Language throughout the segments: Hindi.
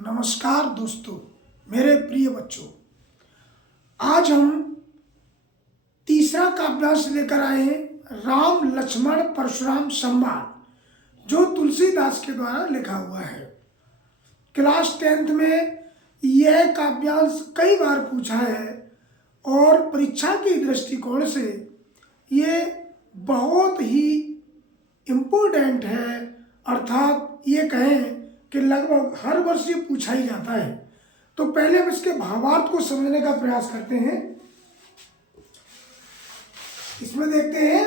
नमस्कार दोस्तों, मेरे प्रिय बच्चों। आज हम तीसरा काव्यांश लेकर आए हैं, राम लक्ष्मण परशुराम संवाद, जो तुलसीदास के द्वारा लिखा हुआ है। क्लास 10th में यह काव्यांश कई बार पूछा है और परीक्षा की दृष्टिकोण से ये बहुत ही इम्पोर्टेंट है। अर्थात ये कहें कि लगभग हर वर्ष ये पूछा ही जाता है। तो पहले हम इसके भावार्थ को समझने का प्रयास करते हैं। इसमें देखते हैं,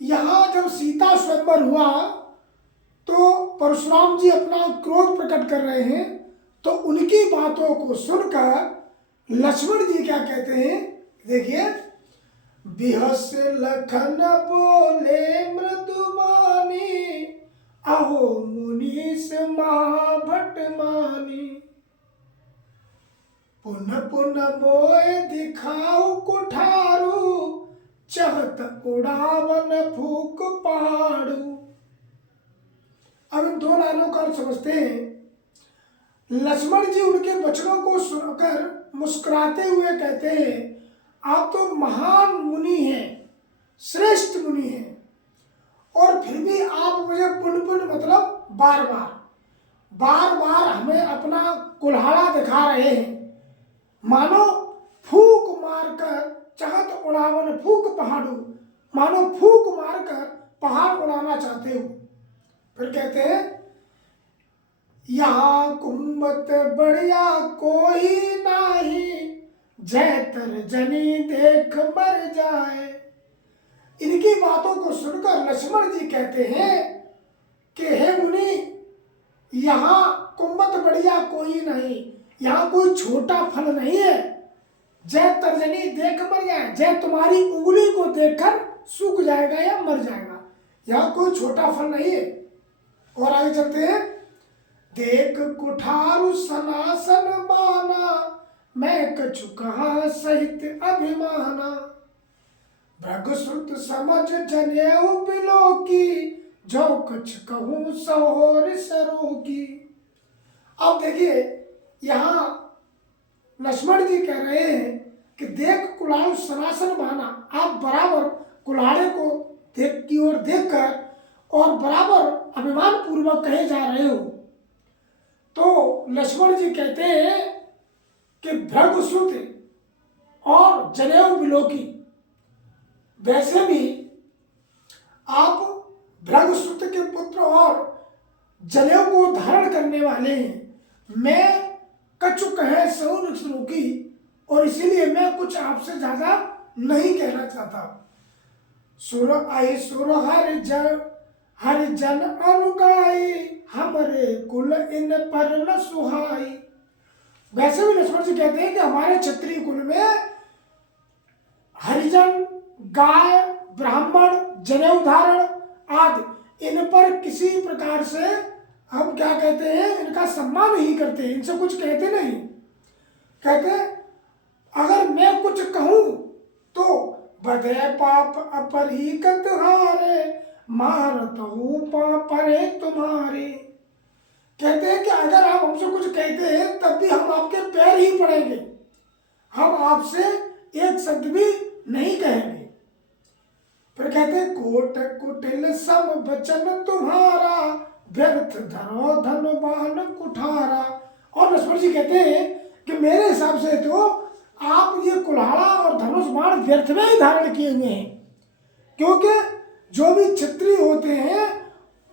यहाँ जब सीता स्वयंवर हुआ तो परशुराम जी अपना क्रोध प्रकट कर रहे हैं, तो उनकी बातों को सुनकर लक्ष्मण जी क्या कहते हैं, देखिए। बिहस लखन बोले मृदुबानी, अहो मुनीस महाभट मानी। पुन पुन मोय दिखाऊ कुठारू, चहत उड़ावन फूक पहाड़ू। अब इन दो लाइनों का अर्थ समझते हैं। लक्ष्मण जी उनके वचनों को सुनकर मुस्कुराते हुए कहते हैं, आप तो महान मुनि हैं, श्रेष्ठ मुनि हैं, और फिर भी आप मुझे पुन मतलब बार बार हमें अपना कुल्हाड़ा दिखा रहे हैं। मानो फूक मारकर चहत उड़ावन फूक पहाड़ू, मानो फूक मारकर पहाड़ उड़ाना चाहते हो। फिर कहते हैं, यहाँ कुंभत बढ़िया कोई नाही, जय तर्जनी देख मर जाए। इनकी बातों को सुनकर लक्ष्मण जी कहते हैं कि हे मुनि, यहाँ कुंभत बढ़िया कोई नहीं, यहाँ कोई छोटा फल नहीं है। जय तर्जनी देख मर जाए, जय तुम्हारी उंगली को देखकर सूख जाएगा या मर जाएगा, यहाँ कोई छोटा फल नहीं है। और आगे चलते हैं, देख कुठारु सनासन बाना, मैं कछु कहाँ सहित अभिमाना। भ्रगसुत समझ जनेऊ बिलो की, जो कुछ कहूँ सहोर सरो की। अब देखिए, यहाँ लक्ष्मण जी कह रहे हैं कि देख कुलाउ सनासन बहाना, आप बराबर कुल्हाड़े को देख की ओर देखकर और बराबर अभिमान पूर्वक कहे जा रहे हो। तो लक्ष्मण जी कहते हैं कि भ्रगसुत और जनेऊ बिलोकी, वैसे भी आप भृगसुत के पुत्र और जनेऊ को धारण करने वाले हैं। मैं कछु कहे सहुन की, और इसीलिए मैं कुछ आपसे ज्यादा नहीं कहना चाहता। सुर आई सुर हर जन अनुगाई, हमरे कुल इन पर न सुहाई। वैसे भी लक्ष्मण जी कहते हैं कि हमारे क्षत्रिय कुल में हरिजन, गाय, ब्राह्मण, जनेऊ धारण आदि, इन पर किसी प्रकार से हम क्या कहते हैं, इनका सम्मान ही करते हैं, इनसे कुछ कहते नहीं। कहते अगर मैं कुछ कहूं तो बधे पाप अपरिकत हारे, मारत हूं पापरे तुम्हारे। कहते हैं कि अगर आप हमसे कुछ कहते हैं तब भी हम आपके पैर ही पड़ेंगे, हम आपसे एक शब्द भी नहीं कहेंगे। फिर कहते हैं, कोट कुटिल सम बचन तुम्हारा, व्यर्थ धरो धनवान कुठारा। और लक्ष्मण जी कहते हैं कि मेरे हिसाब से तो आप ये कुल्हाड़ा और धनुष बाण व्यर्थ में ही धारण किए हुए हैं, क्योंकि जो भी क्षत्रिय होते हैं,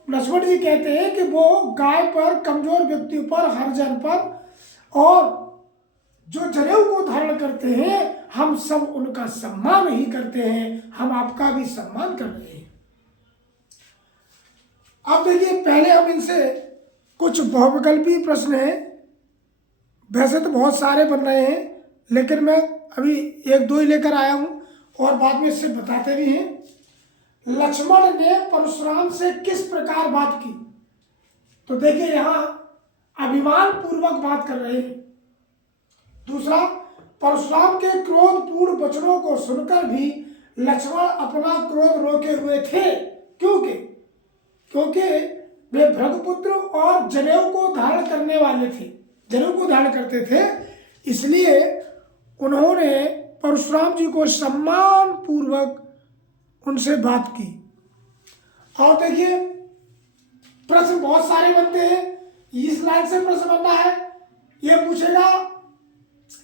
लक्ष्मण जी कहते हैं कि वो गाय पर, कमजोर व्यक्ति पर, हरिजन पर और जो जनेऊ को धारण करते हैं, हम सब उनका सम्मान ही करते हैं, हम आपका भी सम्मान कर रहे हैं। अब देखिए, पहले हम इनसे कुछ बहुविकल्पी प्रश्न हैं, वैसे तो बहुत सारे बन रहे हैं, लेकिन मैं अभी एक दो ही लेकर आया हूं और बाद में इससे बताते भी हैं। लक्ष्मण ने परशुराम से किस प्रकार बात की, तो देखिए यहाँ अभिमान पूर्वक बात कर रहे हैं। दूसरा, परशुराम के क्रोधपूर्ण वचनों को सुनकर भी लक्ष्मण अपना क्रोध रोके हुए थे, क्योंकि वे भृगुपुत्र और जनेऊ को धारण करने वाले थे, जनेऊ को धारण करते थे, इसलिए उन्होंने परशुराम जी को सम्मान पूर्वक उनसे बात की। और देखिए प्रश्न बहुत सारे बनते हैं, इस लाइन से प्रश्न बनना है, ये पूछेगा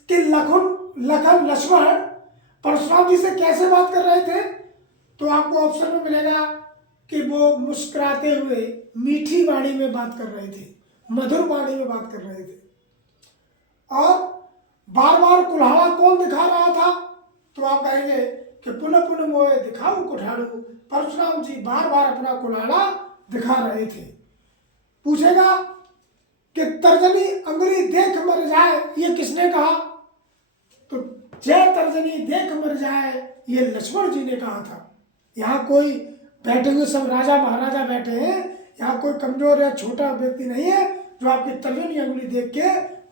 कि लखन लक्ष्मण परशुराम जी से कैसे बात कर रहे थे, तो आपको ऑप्शन में मिलेगा कि वो मुस्कुराते हुए मीठी वाणी में बात कर रहे थे, मधुर वाणी में बात कर रहे थे। और बार बार कुल्हाड़ा कौन दिखा रहा था, तो आप कहेंगे कि पुनः पुनः मोए दिखाऊं कुठाड़ू, परशुराम जी बार बार अपना कुल्हाड़ा दिखा रहे थे। पूछेगा कि तर्जनी अंगुली देख मर जाए, ये किसने कहा, तो जय तर्जनी देख मर जाए ये लक्ष्मण जी ने कहा था। यहाँ कोई बैठे हुए सब राजा महाराजा बैठे हैं, यहाँ कोई कमजोर या छोटा व्यक्ति नहीं है जो आपकी तर्जनी अंगुली देख के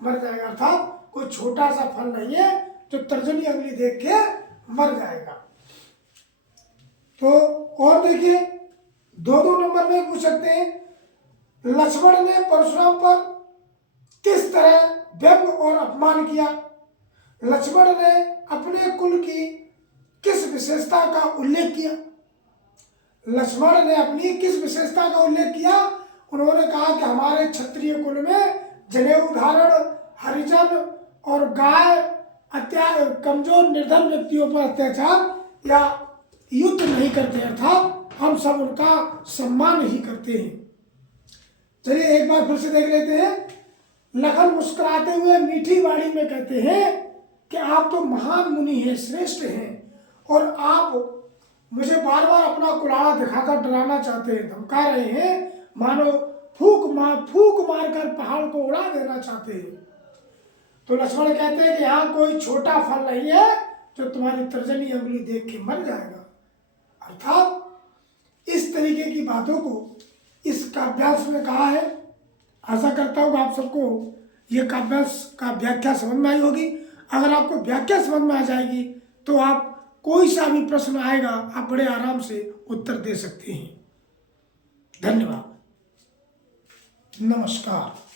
मर जाएगा, अर्थात कोई छोटा सा फल नहीं है जो तर्जनी अंगुली देख के मर जाएगा। तो और देखिए 2-2 नंबर में पूछ सकते हैं, लक्ष्मण ने परशुराम पर किस तरह व्यंग और अपमान किया, लक्ष्मण ने अपने कुल की किस विशेषता का उल्लेख किया, लक्ष्मण ने अपनी किस विशेषता का उल्लेख किया, उन्होंने कहा कि हमारे क्षत्रिय कुल में जनेऊ धारण, हरिजन और गाय कमजोर निर्धन व्यक्तियों पर अत्याचार या युद्ध नहीं करते, अर्थात हम सब उनका सम्मान ही करते हैं। चलिए एक बार फिर से देख लेते हैं। लखन मुस्कुराते हुए मीठी वाणी में कहते हैं कि आप तो महान मुनि हैं, श्रेष्ठ हैं, और आप मुझे बार बार अपना कुल्हाड़ा दिखाकर डराना चाहते हैं, धमका रहे हैं, मानो फूक मार कर पहाड़ को उड़ा देना चाहते हैं। तो लक्ष्मण कहते हैं कि यहाँ कोई छोटा फल नहीं है जो तुम्हारी तर्जनी अंगुली देख के मर जाएगा। अर्थात इस तरीके की बातों को इस काव्यांश में कहा है। आशा करता हूँ आप सबको ये काव्यांश का व्याख्या समझ में आई होगी। अगर आपको व्याख्या समझ में आ जाएगी तो आप कोई सा भी प्रश्न आएगा आप बड़े आराम से उत्तर दे सकते हैं। धन्यवाद, नमस्कार।